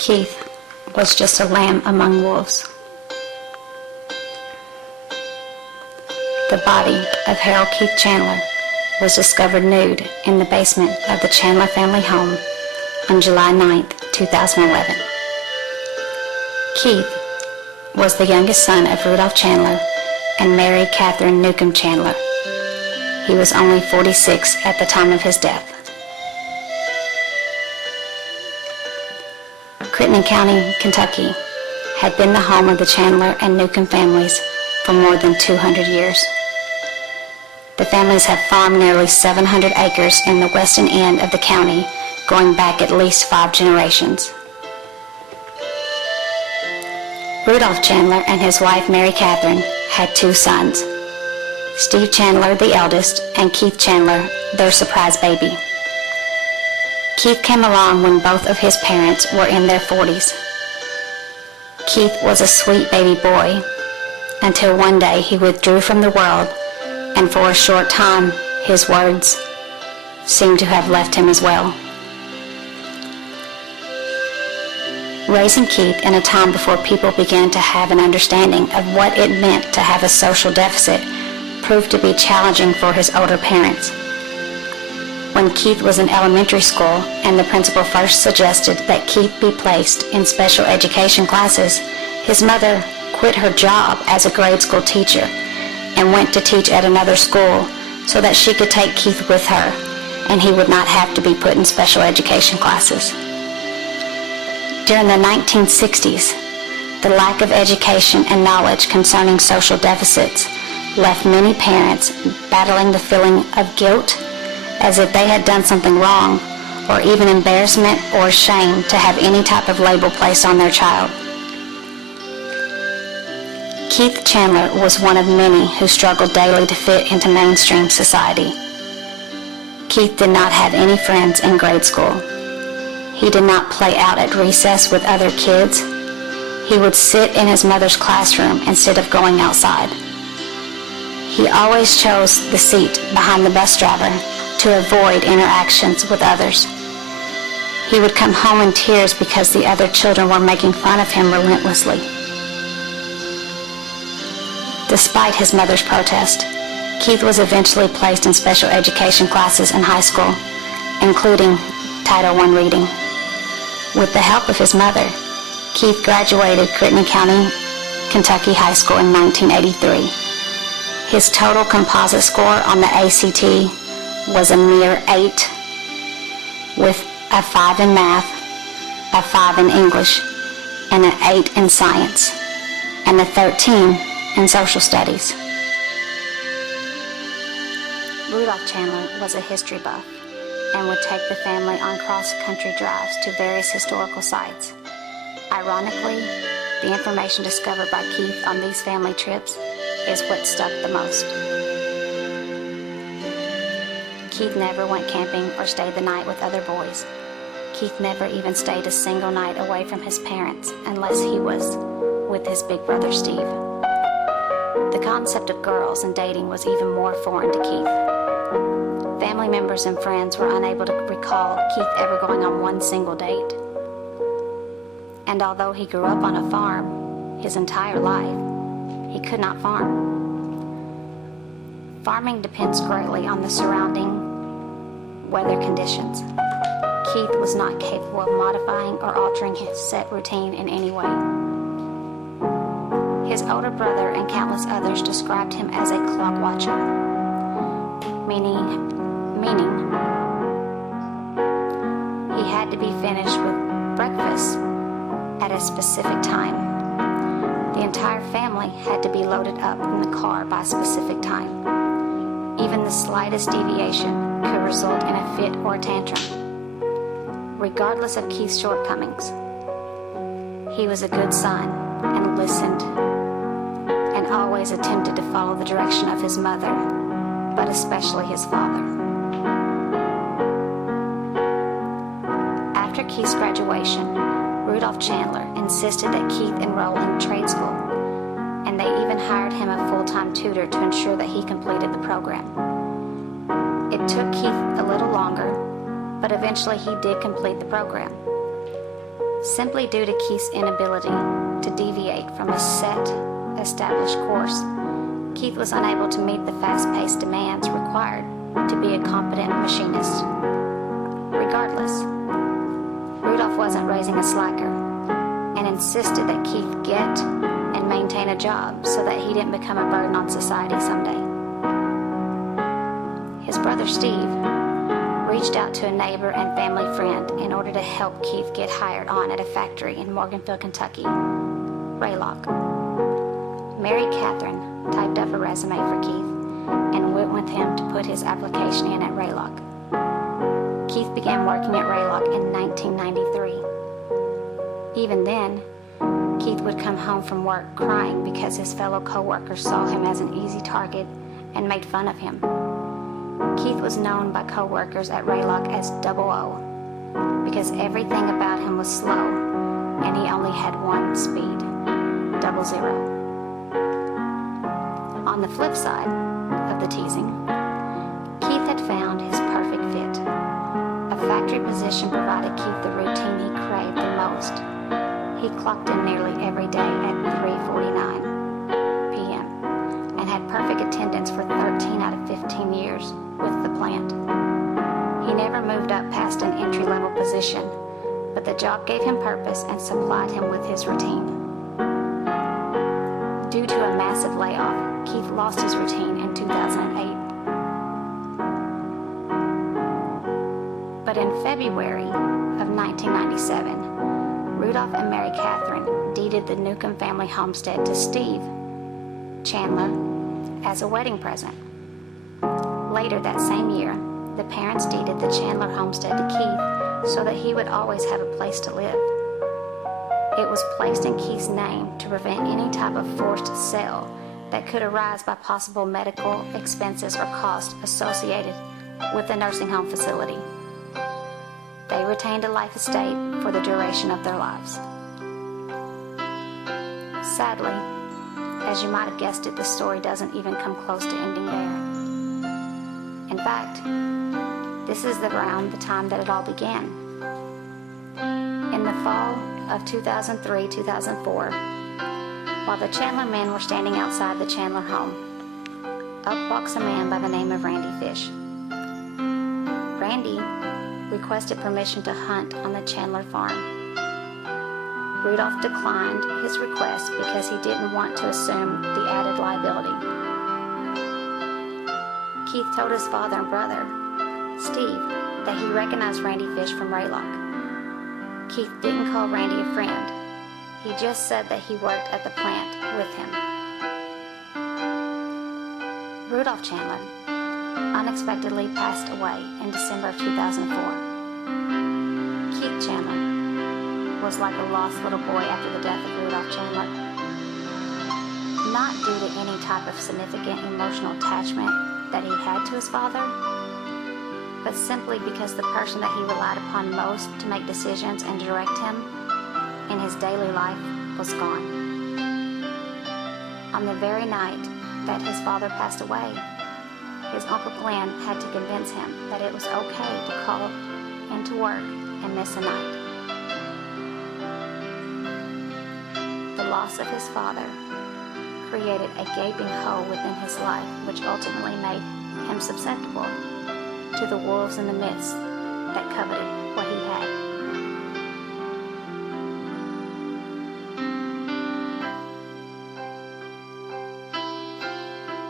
Keith was just a lamb among wolves. The body of Harold Keith Chandler was discovered nude in the basement of the Chandler family home on July 9, 2011. Keith was the youngest son of Rudolph Chandler and Mary Catherine Newcomb Chandler. He was only 46 at the time of his death. Crittenden County, Kentucky, had been the home of the Chandler and Newcomb families for more than 200 years. The families have farmed nearly 700 acres in the western end of the county, going back at least 5 generations. Rudolph Chandler and his wife Mary Catherine had 2 sons, Steve Chandler, the eldest, and Keith Chandler, their surprise baby. Keith came along when both of his parents were in their 40s. Keith was a sweet baby boy until one day he withdrew from the world, and for a short time his words seemed to have left him as well. Raising Keith in a time before people began to have an understanding of what it meant to have a social deficit proved to be challenging for his older parents. When Keith was in elementary school and the principal first suggested that Keith be placed in special education classes, his mother quit her job as a grade school teacher and went to teach at another school so that she could take Keith with her and he would not have to be put in special education classes. During the 1960s, the lack of education and knowledge concerning social deficits left many parents battling the feeling of guilt, as if they had done something wrong, or even embarrassment or shame to have any type of label placed on their child. Keith Chandler was one of many who struggled daily to fit into mainstream society. Keith did not have any friends in grade school. He did not play out at recess with other kids. He would sit in his mother's classroom instead of going outside. He always chose the seat behind the bus driver to avoid interactions with others. He would come home in tears because the other children were making fun of him relentlessly. Despite his mother's protest, Keith was eventually placed in special education classes in high school, including Title I reading. With the help of his mother, Keith graduated Crittenden County, Kentucky High School in 1983. His total composite score on the ACT was a mere 8, with a 5 in math, a 5 in English, and an 8 in science, and a 13 in social studies. Rudolph Chandler was a history buff and would take the family on cross-country drives to various historical sites. Ironically, the information discovered by Keith on these family trips is what stuck the most. Keith never went camping or stayed the night with other boys. Keith never even stayed a single night away from his parents unless he was with his big brother Steve. The concept of girls and dating was even more foreign to Keith. Family members and friends were unable to recall Keith ever going on one single date. And although he grew up on a farm his entire life, he could not farm. Farming depends greatly on the surrounding weather conditions. Keith was not capable of modifying or altering his set routine in any way. His older brother and countless others described him as a clock watcher, meaning he had to be finished with breakfast at a specific time. The entire family had to be loaded up in the car by a specific time. Even the slightest deviation could result in a fit or a tantrum. Regardless of Keith's shortcomings, he was a good son and listened and always attempted to follow the direction of his mother, but especially his father. After Keith's graduation, Rudolph Chandler insisted that Keith enroll in trade school, and they even hired him a full-time tutor to ensure that he completed the program. It took Keith a little longer, but eventually he did complete the program. Simply due to Keith's inability to deviate from a set, established course, Keith was unable to meet the fast-paced demands required to be a competent machinist. Regardless, Rudolph wasn't raising a slacker and insisted that Keith get and maintain a job so that he didn't become a burden on society someday. His brother Steve reached out to a neighbor and family friend in order to help Keith get hired on at a factory in Morganville, Kentucky, Raylock. Mary Catherine typed up a resume for Keith and went with him to put his application in at Raylock. Keith began working at Raylock in 1993. Even then, Keith would come home from work crying because his fellow co-workers saw him as an easy target and made fun of him. Keith was known by co-workers at Raylock as Double O because everything about him was slow and he only had one speed, 00. On the flip side of the teasing, Keith had found his perfect fit. A factory position provided Keith the routine he craved the most. He clocked in nearly every day at 3:49 p.m. and had perfect attendance for 13 out of 15 years with the plant. He never moved up past an entry-level position, but the job gave him purpose and supplied him with his routine. Due to a massive layoff, Keith lost his routine in 2008. But in February of 1997, Rudolph and Mary Catherine deeded the Newcomb family homestead to Steve Chandler as a wedding present. Later that same year, the parents deeded the Chandler homestead to Keith so that he would always have a place to live. It was placed in Keith's name to prevent any type of forced sale that could arise by possible medical expenses or costs associated with the nursing home facility. They retained a life estate for the duration of their lives. Sadly, as you might have guessed it, the story doesn't even come close to ending there. In fact, this is around the time that it all began. In the fall of 2003-2004, while the Chandler men were standing outside the Chandler home, up walks a man by the name of Randy Fish. Randy requested permission to hunt on the Chandler farm. Rudolph declined his request because he didn't want to assume the added liability. Keith told his father and brother, Steve, that he recognized Randy Fish from Raylock. Keith didn't call Randy a friend. He just said that he worked at the plant with him. Rudolph Chandler unexpectedly passed away in December of 2004. Keith Chandler was like a lost little boy after the death of Rudolph Chandler. Not due to any type of significant emotional attachment that he had to his father, but simply because the person that he relied upon most to make decisions and direct him in his daily life was gone. On the very night that his father passed away, his Uncle Glenn had to convince him that it was okay to call into work and miss a night. The loss of his father created a gaping hole within his life, which ultimately made him susceptible to the wolves in the midst that coveted what he had.